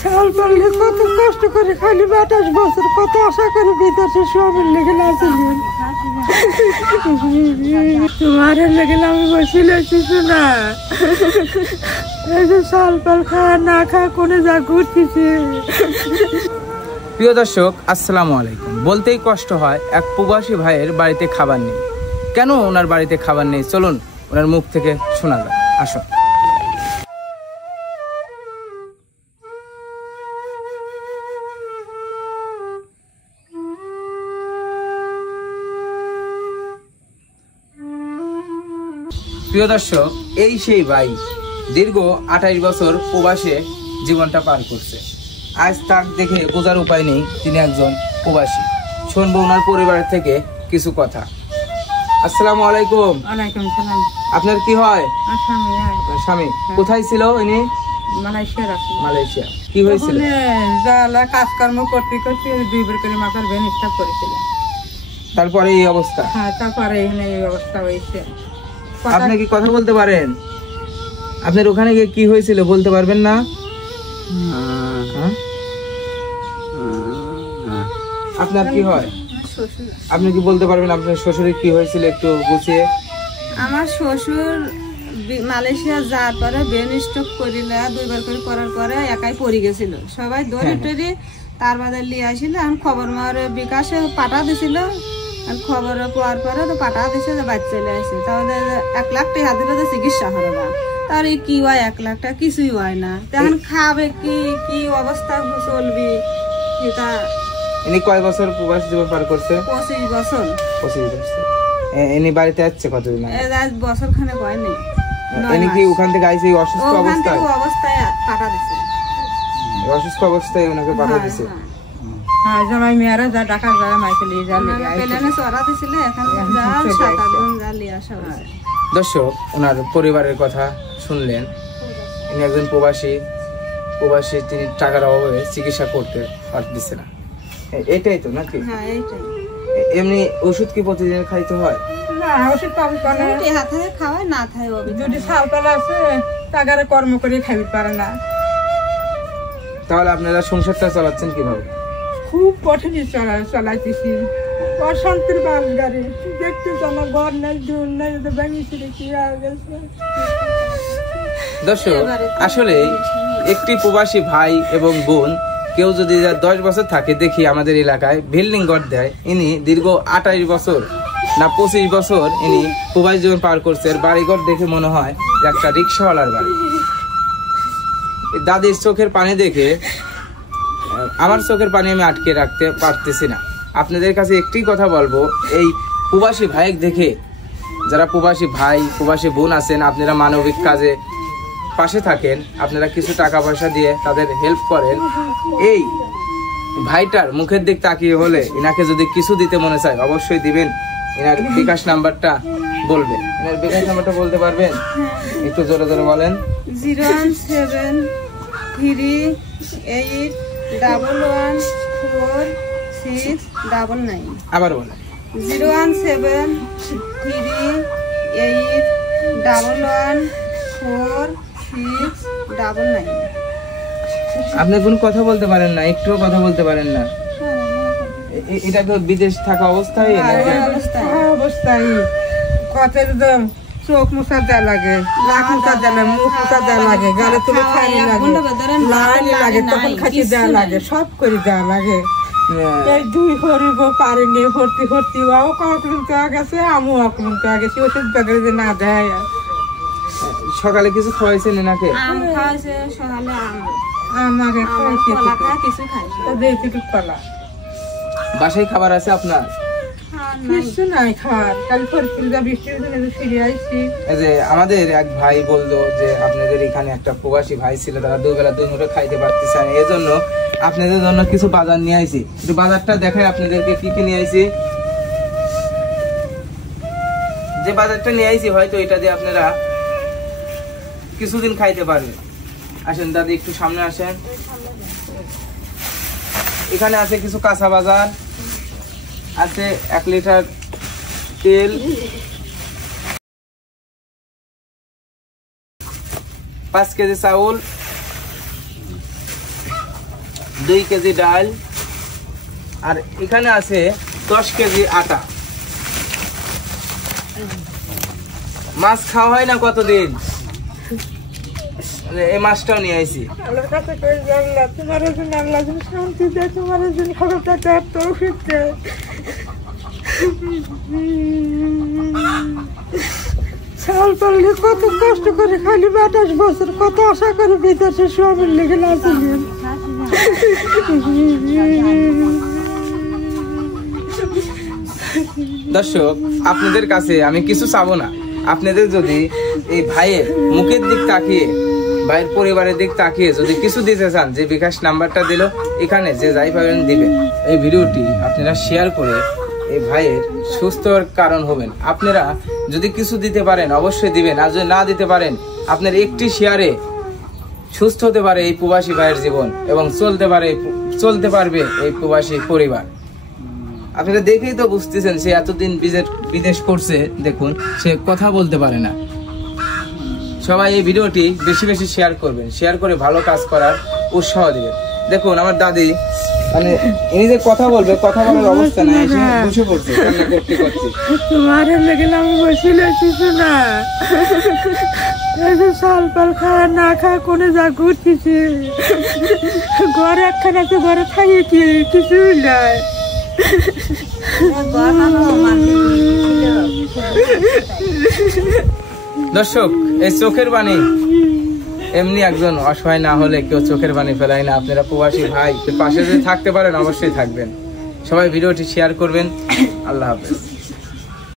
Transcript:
চাল পারলে কত কষ্ট করে খালি 28 বছর কত আশা করে বিদেশে সবের লেগে আসলেন তোমার লেগে আমি বসিল না এই যে চাল পাল খাওয়া না খাওয়া কোনে যা ঘুরতেছে। প্রিয় দর্শক, আসসালামু আলাইকুম। বলতেই কষ্ট হয়, এক প্রবাসী ভাইয়ের বাড়িতে খাবার নেই। কেন ওনার বাড়িতে খাবার নেই, চলুন ওনার মুখ থেকে শোনা যায়। আসো। প্রিয় দর্শক, এই সেই ভাই দীর্ঘ 28 বছর প্রবাসে জীবনটা পার করছে। আজ তাক দেখে বোঝার উপায় নেই তিনি একজন প্রবাসী। শুনবো ওনার পরিবারের থেকে কিছু কথা। আসসালামু আলাইকুম। ওয়ালাইকুম সালাম। আপনার কি হয়? আপনার স্বামী কোথায় ছিল? ইনি মালয়েশিয়া। কি হয়েছিল? কাজকর্ম করতে করতে 2 বার করে মাথার ভেন স্ট্রোক করেছিল। তারপরে এই অবস্থা? হ্যাঁ, তারপরে এখানে এই অবস্থা হয়েছে। আপনি কি কথা বলতে পারেন? আপনার ওখানে গিয়ে কি হয়েছিল বলতে পারবেন না? আপনার কি হয়? আপনি কি বলতে পারবেন আপনার শ্বশুরের কি হয়েছিল একটু গুছিয়ে? আমার শ্বশুর মালয়েশিয়া যাওয়ার পরে ব্রেন স্ট্রোক করিল, 2 বার করে করার পরে একাই পড়ে গেছিল। সবাই দৌড়ে টড়ে তার বাদে লিয়ে আসিল। এখন খবর মারে বিকাশে পাঠা দিছিল। খবর পাওয়ার পরে তো পাঠা দিছে যে বাচ্চা চলে আসে। তাহলে 1 লাখ টাকা দিলে তো চিকিৎসা হবে না। তাহলে কি হয় 1 লাখ টাকা? কিছুই হয় না। তখন খাবে কি, কি অবস্থা চলবি? এটা ইনি কয় বছর প্রবাস জীবন পার করছে? 25 বছর। 25 বছর। ইনি বাড়িতে আসছে কতদিন আগে? আজ বছর খানে হয়নি। ইনি কি ওখান থেকে আইছে অসুস্থ অবস্থায়? অবস্থায় পাঠা দিছে। অসুস্থ অবস্থায় ওনাকে পাঠা দিছে। হ্যাঁ, জামাই মেয়েরা যা ঢাকা যায় মাইকেল যা পেলেনে চড়া দিছিল। এখন যা 7-8 দিন যা লিয়ে আসা হয়েছে। দর্শক, ওনার পরিবারের কথা শুনলেন। ইনি একজন প্রবাসী। তিনি টাকার অভাবে চিকিৎসা করতে পারতেছে না। এটাই তো নাকি? হ্যাঁ, এইটাই। এমনি ওষুধ কি প্রতিদিন খাইতে হয়? না, ওষুধ পাবো কেন? হাতে খাওয়ায় না খায়। যদি সালপালা আছে টাকারে কর্ম করে খাইতে পারে না। তাহলে আপনারা সংসারটা চালাচ্ছেন কিভাবে? খুব কঠিনই চালাইতেছি। অশান্তির বাস গাড়ি দেখতেছি, আমার ঘর নাই, জোর নাই, ভাঙিয়েছিল কি গেছে। দর্শক, আসলে একটি প্রবাসী ভাই এবং বোন কেউ যদি 10 বছর থাকে, দেখি আমাদের এলাকায় বিল্ডিং ঘর দেয়। ইনি দীর্ঘ 28 বছর না 25 বছর ইনি প্রবাসী জীবন পার করছে। বাড়িঘর দেখে মনে হয় একটা রিক্সাওয়ালার বাড়ি। দাদির চোখের পানি দেখে আমার চোখের পানি আমি আটকে রাখতে পারতেছি না। আপনাদের কাছে একটি কথা বলবো, এই প্রবাসী ভাই দেখে যারা প্রবাসী ভাই প্রবাসী বোন আছেন, আপনারা মানবিক কাজে পাশে থাকেন, আপনারা কিছু টাকা পয়সা দিয়ে তাদের হেল্প করেন। এই ভাইটার মুখের দিক তাকিয়ে হলে ইনাকে যদি কিছু দিতে মনে চায় অবশ্যই দিবেন। ইনার বিকাশ নাম্বারটা বলবেন। ইনার বিকাশ নাম্বারটা বলতে পারবেন? একটু জোরে জোরে বলেন। 01738114699। আবার বলেন। 01738114699। আপনি কোন কথা বলতে পারেন না? একটুও কথা বলতে পারেন না? এটা তো বিদেশ থাকা অবস্থায় অবস্থায় কথা একদম চোখ মুছা দেওয়া লাগে, লাখ মুছা দেওয়া, মুখ মুছা দেওয়া লাগে, গালে তুলে খাই লাগে, লাইনি লাগে, তখন খাসি দেওয়া লাগে, সব করে দেওয়া লাগে। এই 2 হরিব পারিনি, হরতি ও কখন তো গেছে, আমিও কখন তো গেছি। ওষুধ বেগরে যে না দেয়। সকালে কিছু খাওয়াইছেন এনাকে? আম খাইছে সকালে, আমাকে খাইছে কিছু খাইছে। দেখি কলা। বাসায় খাবার আছে আপনার? কিছু নাই খাওয়ার। কাল পরীক্ষা বৃষ্টির জন্য ফিরে আসছি। এই যে আমাদের এক ভাই বললো যে আপনাদের এখানে একটা প্রবাসী ভাই ছিল, তারা 2 বেলা 2 মুঠো খাইতে পারতেছে না, এই জন্য আপনাদের জন্য কিছু বাজার নিয়ে আইছি। একটু বাজারটা দেখাই আপনাদেরকে কি কি নিয়ে আইছি। যে বাজারটা নিয়ে আইছি হয়তো এটা দিয়ে আপনারা কিছুদিন খাইতে পারবেন। আসেন দাদি, একটু সামনে আসেন। এখানে আছে কিছু কাঁচা বাজার, আছে 1 লিটার তেল, 5 কেজি চাউল, 2 কেজি ডাল, আর এখানে আছে 10 কেজি আটা। মাছ খাওয়া হয় না কতদিন, এই মাছটাও নিয়ে আইছি। আল্লাহর কাছে কই যে আল্লাহ তোমার জন্য আল্লাহ যেন শান্তি দেয়, তোমার জন্য ক্ষমতা দেয়, তৌফিক দেয়। সাল পারলে কত কষ্ট করে খালি 28 বছর কত আশা করে বিদেশে স্বামীর লেগে লাচিলেন। দর্শক, আপনাদের কাছে আমি কিছু চাবো না, আপনাদের যদি এই ভাইয়ের মুখের দিক তাকিয়ে, ভাইয়ের পরিবারের দিক তাকিয়ে যদি কিছু দিতে চান, যে বিকাশ নাম্বারটা দিল এখানে যে যাই পাবেন দিবেন। এই ভিডিওটি আপনারা শেয়ার করে এই ভাইয়ের সুস্থ হওয়ার কারণ হবেন। আপনারা যদি কিছু দিতে পারেন অবশ্যই দিবেন, আর যদি না দিতে পারেন আপনার একটি শেয়ারে সুস্থ হতে পারে এই প্রবাসী ভাইয়ের জীবন, এবং চলতে পারবে এই প্রবাসী পরিবার। আপনারা দেখেই তো বুঝতেছেন সে এতদিন বিদেশ করছে, দেখুন সে কথা বলতে পারে না। সবাই এই ভিডিওটি বেশি বেশি শেয়ার করবেন, শেয়ার করে ভালো কাজ করার উৎসাহ দিবেন। দেখুন আমার দাদি মানে ইনি যে কথা বলবে, কথা বলার অবস্থা নাই, এসে বসে পড়ছে কান্না করতে করতে। তোমার লেগে আমি বসিলে কিছু না, সাল পাল খাওয়া না খাওয়া কোনো যা ঘুরতেছি, ঘরে একখানা আছে, ঘরে থাকি কি কিছুই নাই। দর্শক, এই চোখের বাণী এমনি একজন অসহায় না হলে কেউ চোখের বাণী ফেলায় না। আপনারা প্রবাসী ভাই পাশে যদি থাকতে পারেন অবশ্যই থাকবেন। সবাই ভিডিওটি শেয়ার করবেন। আল্লাহ হাফেজ।